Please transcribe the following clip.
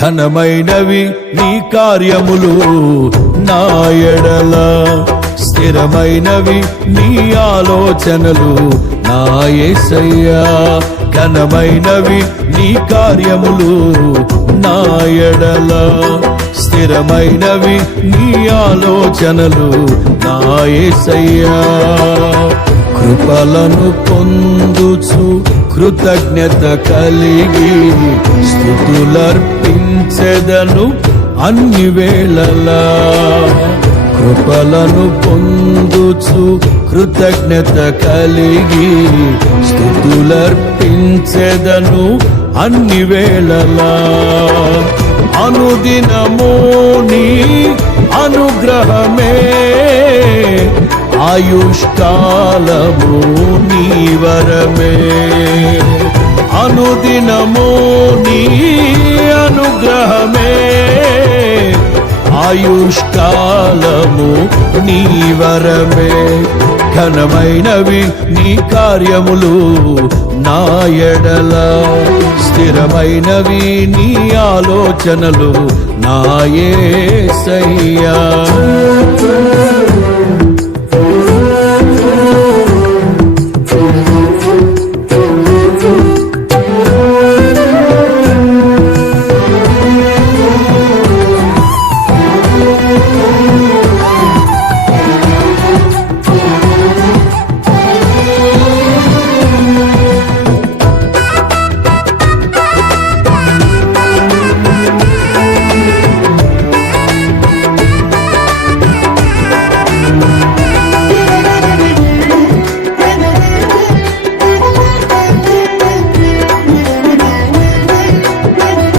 ఘనమైనవి నీ కార్యములు నా ఎడల, స్థిరమైనవి నీ ఆలోచనలు నా యేసయ్యా. ఘనమైనవి నీ కార్యములు నా ఎడల, స్థిరమైనవి నీ ఆలోచనలు నా యేసయ్యా. కృపలను పొందుచు కృతజ్ఞత కలిగి స్తుతులర్పించెదను అన్ని వేళలా. కృపలను పొందుచు కృతజ్ఞత కలిగి స్తుతులర్పించెదను అన్ని వేళలా. అనుదినము నీ అనుగ్రహమే, ఆయుష్కాలము నీ వరమే. అనుదినము నీ అనుగ్రహమే, ఆయుష్కాలము నీ వరమే. ఘనమైనవి నీ కార్యములు నా ఎడల, స్థిరమైనవి నీ ఆలోచనలు నా యేసయ్యా.